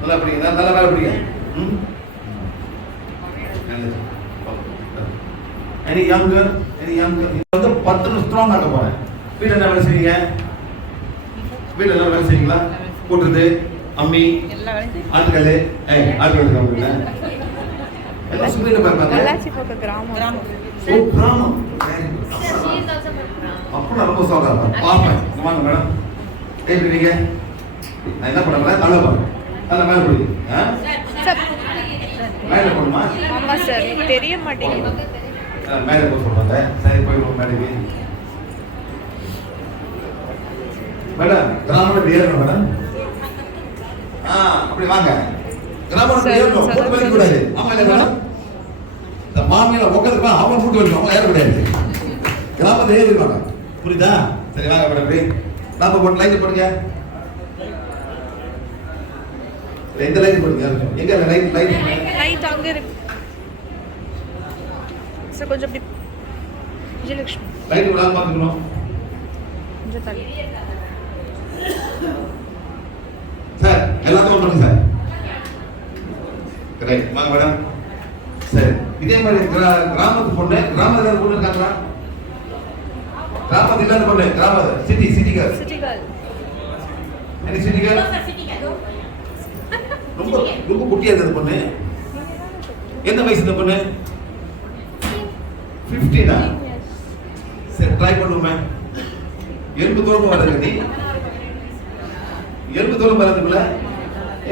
நல்லா புரியுங்க நல்லா எனி யங்கர் எனி யங்கர் இது வந்து பத்து நிமிஷம் ஸ்ட்ராங் அம்மி ஆட்டுக்கல் ஏய் ஆட்டு கிராமம். அப்புறம் ரொம்ப சொல்றாங்க பார்ப்பேன் வாங்க மேடம். எப்படி நீங்க நான் என்ன பண்ணல நல்ல பாருங்க நல்ல மேல சார் மேல போடுமா? ஆமாம் சார் தெரிய மாட்டேங்குது. மேல போக சொல்றாங்க சரி போயிடுவோம் மேடைக்கு. மேடம் கிராமம் ஏறணும் மேடம்? ஆ அப்படி வாங்க. கிராமம் ஏறணும். கூடாது. ஆமா இல்ல மேடம். இந்த மாமியில உட்காந்துருப்பா அவன் கூட்டு வலிக்கும். அவங்க ஏற கூடாது கிராமத்தை ஏறிடுவாங்க புரியுதா? சரி வாங்க மேடம் அப்படி நாம போட்டு லைட் போடுங்க. இந்த லைட் போடுங்க? எங்க லைட் லைட் லைட் அங்கே இருக்கு. சார் கொஞ்சம் அப்படி விஜயலட்சுமி. லைட் விடாம பாத்துக்கணும் கொஞ்சம் தள்ளி. சார் எல்லாத்தையும் ஒன்று சார். ரைட் வாங்க மேடம். சரி. இதே மாதிரி கிரா- கிராமத்து பொண்ணு கிராமத்துல பொண்ணு இருக்காங்களா? கிராமத்துல இல்லாத பொண்ணு கிராம city city girl city girl என்ன சிட்டி கேர்ள் ரொம்ப ரொம்ப குட்டியா இருக்குது பொண்ணு. என்ன வயசு இந்த பொண்ணு? ஃபிஃப்டீனா சரி ட்ரை பண்ணுவோமே. எலும்பு தூரம் வர்றது நீ. எலும்பு தூரம் வர்றதுக்குள்ள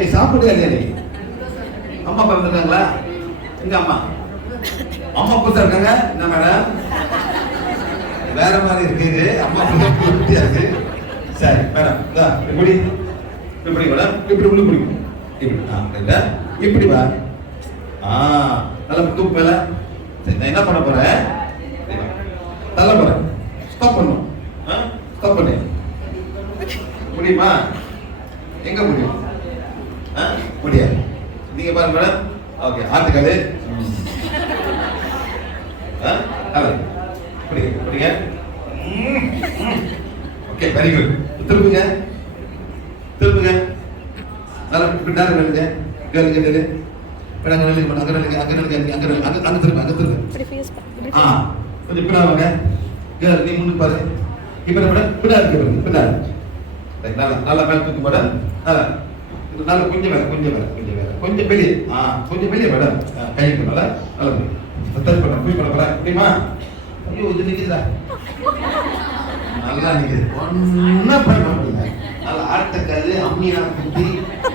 ஏய் சாப்பிடுறியா இல்லையா நீ? அம்மா அப்பா வந்திருக்காங்களா? எங்க அம்மா? அம்மா புதுசா இருக்காங்க? என்ன மேடம்? வேற மாதிரி இருக்கு அம்மா புதுசா குட்டியா இருக்கு. சரி மேடம் இதா இப்படி இப்படி மேடம் இப்படி உள்ள பிடிக்கும் இப்படி ஆ இல்ல. இப்படி வா. ஆ நல்லா தூப்பல சரி நான் என்ன பண்ண போறேன்? தள்ள போறேன் ஸ்டாப் பண்ணும் ஸ்டாப் பண்ணு. முடியுமா? எங்க முடியும்? ஆ? முடியாது. நீங்க பாருங்க மேடம். ஓகே ஆட்டுக்காலு. புரியுங்க புரியுங்க ஓகே வெரி குட் திருப்புங்க. திருப்புங்க. நல்லா நேரம் நில்லுங்க கேளுங்க நில்லு இப்படி அங்க நில்லுங்க அங்க நில்லுங்க அங்க நில்லுங்க அங்க நில்லுங்க அங்க அங்க திரும்ப அங்க திரும்ப ஆ கொஞ்சம் பின்னா வாங்க. கேள் நீ முன்னுக்கு பாரு. இப்ப மேடம் பின்னாடி இருக்கு பின்னாடி நல்லா நல்லா மேல தூக்கு மேடம் நல்லா. நல்லா கொஞ்சம் மேல கொஞ்சம் மேல கொஞ்சம் மேல. கொஞ்சம் வெளியே. ஆ கொஞ்சம் வெளியே மேடம் கைக்கு மேல. நல்லா டச் பண்ண போய் பண்ண போறேன். முடியுமா ஐயோ இது நிக்குதா நல்லா நிக்குது ஒன்னும் பண்ண முடியல நல்லா ஆட்டக்காது அம்மியெல்லாம் குத்தி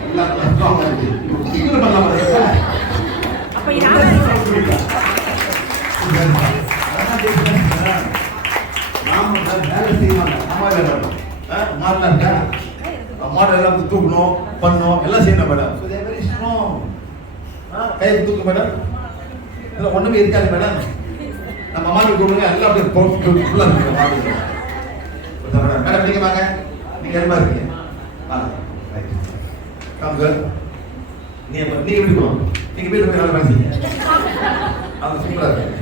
எல்லாம் நல்லா ஸ்ட்ராங்கா இருக்கு இப்போ சீக்கிரம் பண்ணலாம் அப்போ யார் மாடல் எல்லாம் தூக்கணும் பண்ணணும் எல்லாம் செய்யணும் மேடம் வெரி ஸ்ட்ராங் கை தூக்கு மேடம் இதில் ஒன்றுமே இருக்காது மேடம் நம்ம மாதிரி கூப்பிடுங்க எல்லாம் அப்படியே ஃபுல்லாக இருக்கு. மேடம் மேடம் நீங்கள் வாங்க. நீங்கள் என்ன இருக்கீங்க? வாங்க. ரைட் கம் நீ நீங்க எப்படி போகணும் நீங்க வீட்டுல போய் நல்லா பேசுங்க. அது சூப்பரா இருக்கு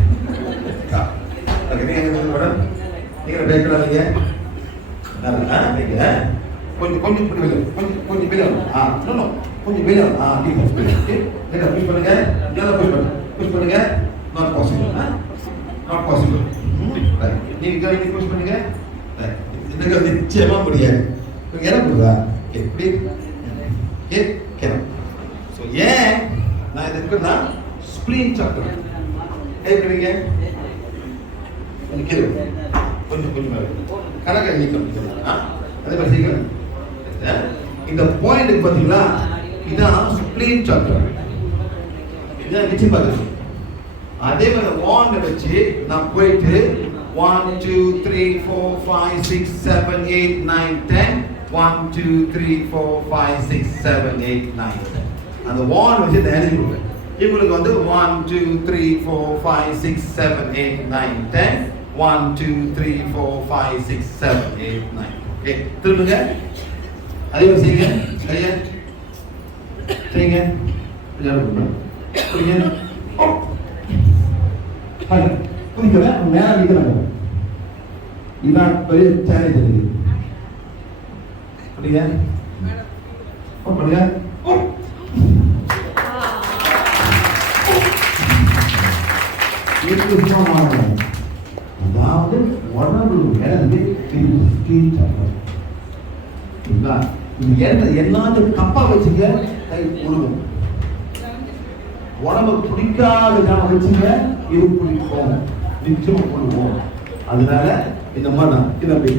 ஓகே நீங்க என்ன மேடம் நீங்க பிரேக் நல்லா கொஞ்சம் கொஞ்சம் வெளியே கொஞ்சம் கொஞ்சம் வெளியே ஆ இன்னும் கொஞ்சம் வெளியே ஆ நீ புஷ் பண்ணுங்க பண்ணுங்க. நல்லா புஷ் பண்ணுங்க. புஷ் பண்ணுங்க. நாட் ஆ? நாட் பாசிபிள் நீங்க கேர்ள் நீங்க புஷ் பண்ணுங்க இந்த கேர்ள் நிச்சயமா முடியாது. நீங்க என்ன பண்ணுவா ஓகே இப்படி ஸோ ஏன் நான் இது இருக்குன்னா ஸ்ப்ளீன் சக்கரம் எப்படிங்க கொஞ்சம் கீழே கொஞ்சம் கொஞ்சம் கணக்கை நீக்கம் ஆ அதே மாதிரி சீக்கிரம் இந்த பாயிண்ட் பார்த்தீங்களா? இதான் ஸ்ப்ளீன் சக்கரம் இதான் நிச்சயம் பார்க்குறேன் அதே மாதிரி ஒன்னு வச்சு நான் போயிட்டு one two three four five six seven eight nine ten one two three four five six seven eight nine ten அந்த ஒன் வச்சு இதை எழுதி கொடுப்பேன் இவங்களுக்கு வந்து one two three four five six seven eight nine ten one two three four five six seven eight nine okay திரும்புங்க. அதே மாதிரி செய்யுங்க. சரியா செய்யுங்க. எல்லாரும் பண்ணுங்க. மேலே பாருங்க புரியுதுல மேல பெரிய சேலஞ்ச் இருக்கு புரியுங்க பண்ணுங்க அதாவது உடம்பு இழந்து என்ன தப்பா வச்சுக்க கை உடம்பு பிடிக்காத ஜானம் வச்சுங்க இது பிடிக்கும் நிச்சயம் பண்ணுவோம். அதனால இந்த மாதிரி தான் இதை அப்படி